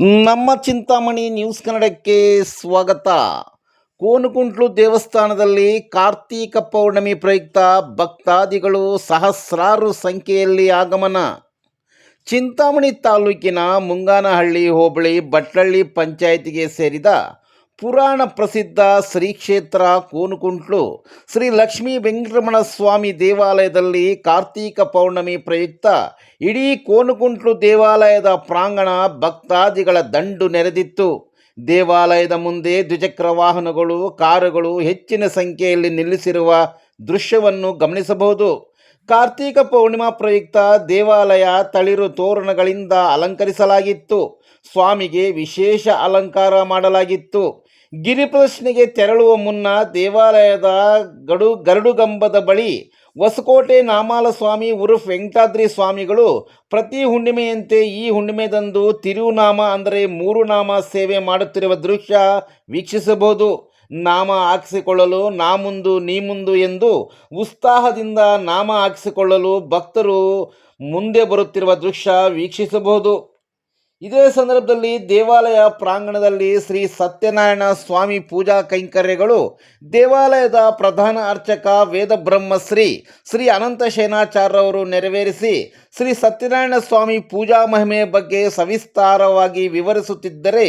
ನಮ್ಮ ಚಿಂತಾಮಣಿ ನ್ಯೂಸ್ ಕನ್ನಡಕ್ಕೆ ಸ್ವಾಗತ. ಕೋನಕುಂಟ್ಲು ದೇವಸ್ಥಾನದಲ್ಲಿ ಕಾರ್ತೀಕ ಪೌರ್ಣಮಿ ಪ್ರಯುಕ್ತ ಭಕ್ತಾದಿಗಳು ಸಹಸ್ರಾರು ಸಂಖ್ಯೆಯಲ್ಲಿ ಆಗಮನ. ಚಿಂತಾಮಣಿ ತಾಲೂಕಿನ ಮುಂಗಾನಹಳ್ಳಿ ಹೋಬಳಿ ಬಟ್ಲಳ್ಳಿ ಪಂಚಾಯಿತಿಗೆ ಸೇರಿದ ಪುರಾಣ ಪ್ರಸಿದ್ಧ ಶ್ರೀ ಕ್ಷೇತ್ರ ಕೋನಕುಂಟ್ಲು ಶ್ರೀ ಲಕ್ಷ್ಮೀ ವೆಂಕಟರಮಣ ಸ್ವಾಮಿ ದೇವಾಲಯದಲ್ಲಿ ಕಾರ್ತೀಕ ಪೌರ್ಣಮಿ ಪ್ರಯುಕ್ತ ಇಡೀ ಕೋನಕುಂಟ್ಲು ದೇವಾಲಯದ ಪ್ರಾಂಗಣ ಭಕ್ತಾದಿಗಳ ದಂಡು ನೆರೆದಿತ್ತು. ದೇವಾಲಯದ ಮುಂದೆ ದ್ವಿಚಕ್ರ ವಾಹನಗಳು, ಕಾರುಗಳು ಹೆಚ್ಚಿನ ಸಂಖ್ಯೆಯಲ್ಲಿ ನಿಲ್ಲಿಸಿರುವ ದೃಶ್ಯವನ್ನು ಗಮನಿಸಬಹುದು. ಕಾರ್ತೀಕ ಪೌರ್ಣಿಮಾ ಪ್ರಯುಕ್ತ ದೇವಾಲಯ ತಳಿರು ತೋರಣಗಳಿಂದ ಅಲಂಕರಿಸಲಾಗಿತ್ತು. ಸ್ವಾಮಿಗೆ ವಿಶೇಷ ಅಲಂಕಾರ ಮಾಡಲಾಗಿತ್ತು. ಗಿರಿ ಪ್ರದಕ್ಷಿಣೆಗೆ ತೆರಳುವ ಮುನ್ನ ದೇವಾಲಯದ ಗರುಡುಗಂಬದ ಬಳಿ ಹೊಸಕೋಟೆ ನಾಮಾಲ ಸ್ವಾಮಿ ಉರುಫ್ ವೆಂಕಟಾದ್ರಿ ಸ್ವಾಮಿಗಳು ಪ್ರತಿ ಹುಣ್ಣಿಮೆಯಂತೆ ಈ ಹುಣ್ಣಿಮೆದಂದು ತಿರುನಾಮ ಅಂದರೆ 3 ನಾಮ ಸೇವೆ ಮಾಡುತ್ತಿರುವ ದೃಶ್ಯ ವೀಕ್ಷಿಸಬಹುದು. ನಾಮ ಹಾಕಿಸಿಕೊಳ್ಳಲು ನಾ ಮುಂದು ನೀ ಮುಂದು ಎಂದು ಉತ್ಸಾಹದಿಂದ ನಾಮ ಹಾಕಿಸಿಕೊಳ್ಳಲು ಭಕ್ತರು ಮುಂದೆ ಬರುತ್ತಿರುವ ದೃಶ್ಯ ವೀಕ್ಷಿಸಬಹುದು. ಇದೇ ಸಂದರ್ಭದಲ್ಲಿ ದೇವಾಲಯ ಪ್ರಾಂಗಣದಲ್ಲಿ ಶ್ರೀ ಸತ್ಯನಾರಾಯಣ ಸ್ವಾಮಿ ಪೂಜಾ ಕೈಂಕರ್ಯಗಳು, ದೇವಾಲಯದ ಪ್ರಧಾನ ಅರ್ಚಕ ವೇದಬ್ರಹ್ಮಶ್ರೀ ಶ್ರೀ ಅನಂತ ಶಯನಾಚಾರ್ಯವರು ನೆರವೇರಿಸಿ ಶ್ರೀ ಸತ್ಯನಾರಾಯಣ ಸ್ವಾಮಿ ಪೂಜಾ ಮಹಿಮೆಯ ಬಗ್ಗೆ ಸವಿಸ್ತಾರವಾಗಿ ವಿವರಿಸುತ್ತಿದ್ದರೆ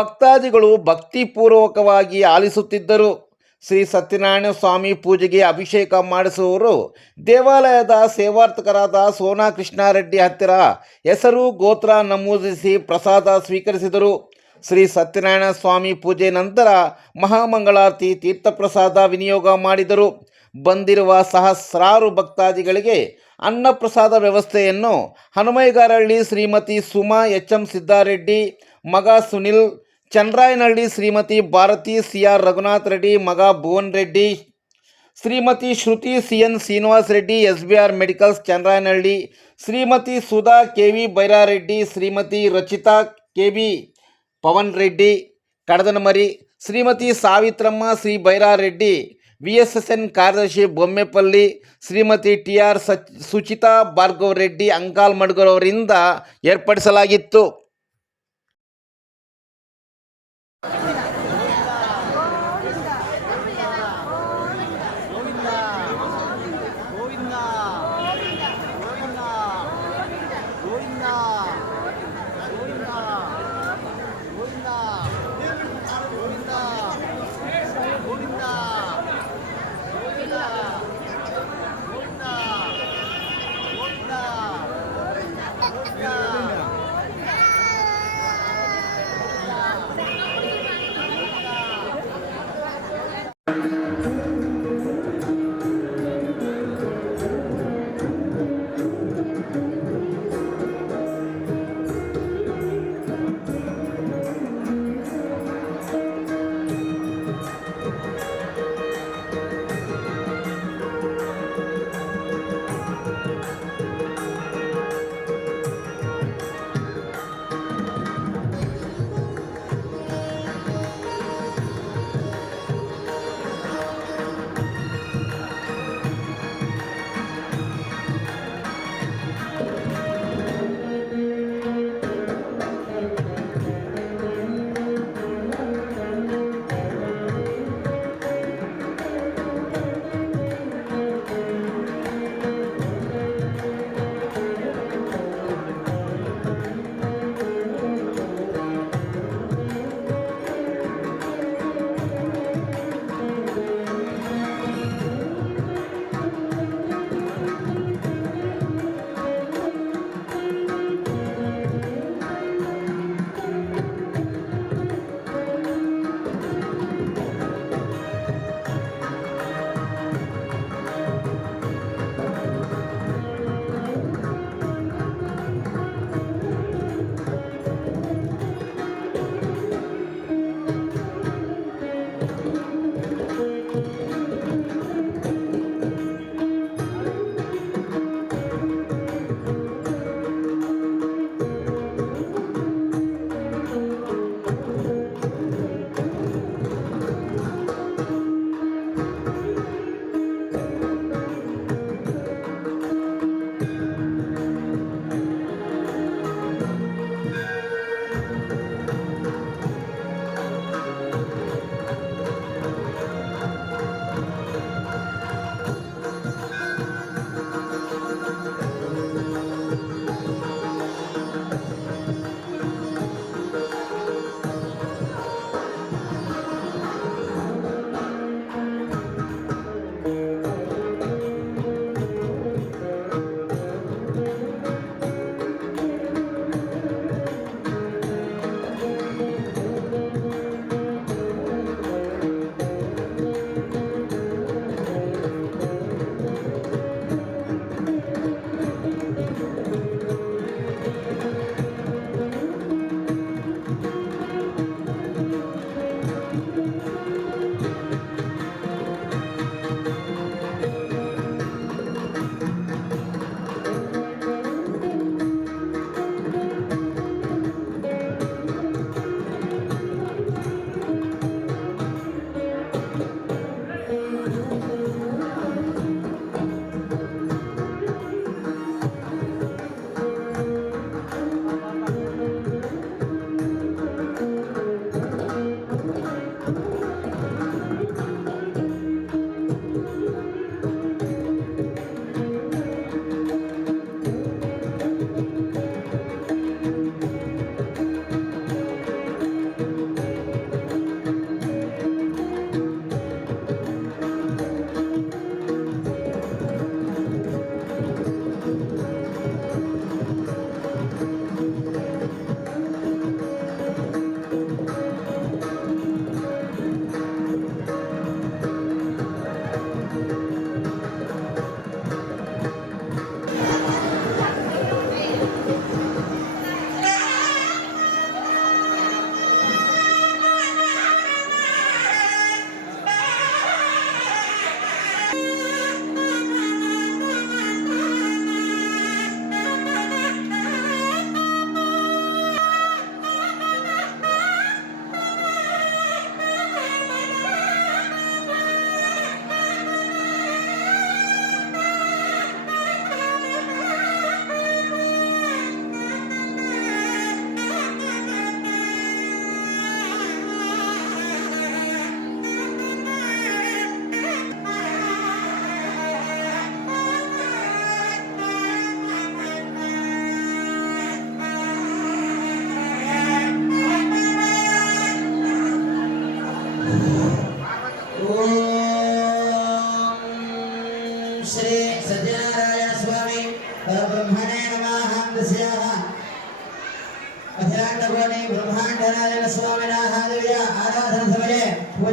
ಭಕ್ತಾದಿಗಳು ಭಕ್ತಿಪೂರ್ವಕವಾಗಿ ಆಲಿಸುತ್ತಿದ್ದರು. ಶ್ರೀ ಸತ್ಯನಾರಾಯಣ ಸ್ವಾಮಿ ಪೂಜೆಗೆ ಅಭಿಷೇಕ ಮಾಡಿಸುವವರು ದೇವಾಲಯದ ಸೇವಾರ್ಥಕರಾದ ಸೋನಾ ಕೃಷ್ಣಾರೆಡ್ಡಿ ಹತ್ತಿರ ಹೆಸರು ಗೋತ್ರ ನಮೂದಿಸಿ ಪ್ರಸಾದ ಸ್ವೀಕರಿಸಿದರು. ಶ್ರೀ ಸತ್ಯನಾರಾಯಣ ಸ್ವಾಮಿ ಪೂಜೆ ನಂತರ ಮಹಾಮಂಗಳಾರತಿ ತೀರ್ಥಪ್ರಸಾದ ವಿನಿಯೋಗ ಮಾಡಿದರು. ಬಂದಿರುವ ಸಹಸ್ರಾರು ಭಕ್ತಾದಿಗಳಿಗೆ ಅನ್ನಪ್ರಸಾದ ವ್ಯವಸ್ಥೆಯನ್ನು ಹನುಮೈಗಾರಹಳ್ಳಿ ಶ್ರೀಮತಿ ಸುಮಾ ಎಚ್.ಎಂ. ಸಿದ್ದಾರೆಡ್ಡಿ, ಮಗ ಸುನಿಲ್, ಚಂದ್ರಾಯನಹಳ್ಳಿ ಶ್ರೀಮತಿ ಭಾರತಿ ಸಿ.ಆರ್. ರಘುನಾಥ್ ರೆಡ್ಡಿ, ಮಗ Bhuvan Reddy, Shrimati Shruti C N. Srinivas Reddy, S B R. Medicals Chandrayanahalli, Shrimati Sudha K V. Byrareddy, Shrimati Rachitha K B. Pavan Reddy Kadadanamari, Shrimati Savitramma Shri Byrareddy, V S S N. ಕಾರ್ಯದರ್ಶಿ ಬೊಮ್ಮೆಪಲ್ಲಿ, ಶ್ರೀಮತಿ ಟಿ.ಆರ್. ಸುಚಿತಾ ಭಾರ್ಗವ್ ರೆಡ್ಡಿ ಅಂಕಾಲ್ ಮಡ್ಗರವರಿಂದ ಏರ್ಪಡಿಸಲಾಗಿತ್ತು.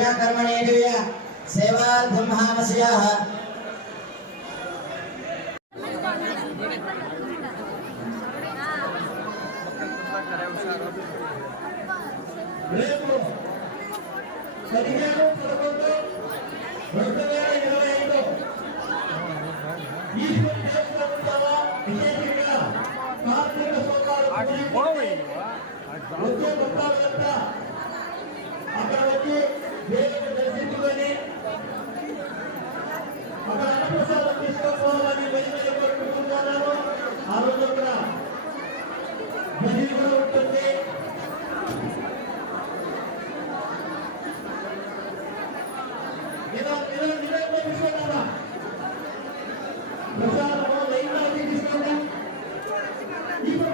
पुण्याकर्मणे दिव्य सेवार्थं महामस्याः రేపు 15/11/2025 ఈశ్వర్ దేవస్థానంలో విశేషంగా కార్తీక సోమవారం వచ్చే భక్తులంతా అక్కడ వచ్చి దేవుని దర్శించుకొని అక్కడ అన్నప్రసాదం తీసుకోవాలని వెంటనే కోరుకుంటున్నాను. ఆ రోజు అక్కడ భజన కూడా ఉంటుంది. ప్రసాదం లైన్లో తీసుకోండి. ఇప్పుడు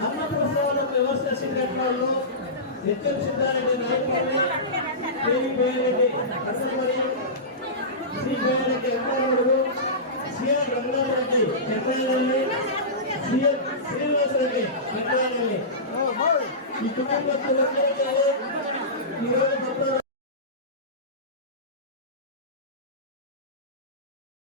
అన్నప్రసాదం వ్యవస్థ సంఘటనలో హెచ్ఎం సిద్ధారెడ్డి నాయకుడిని శ్రీ బోయరెడ్డి ఎంపీలు సిఆర్ రంగారెడ్డి చెన్నైనల్లి సిఆర్ శ్రీనివాసరెడ్డి చెన్నైనల్లి ఈ కుటుంబస్తులందరికీ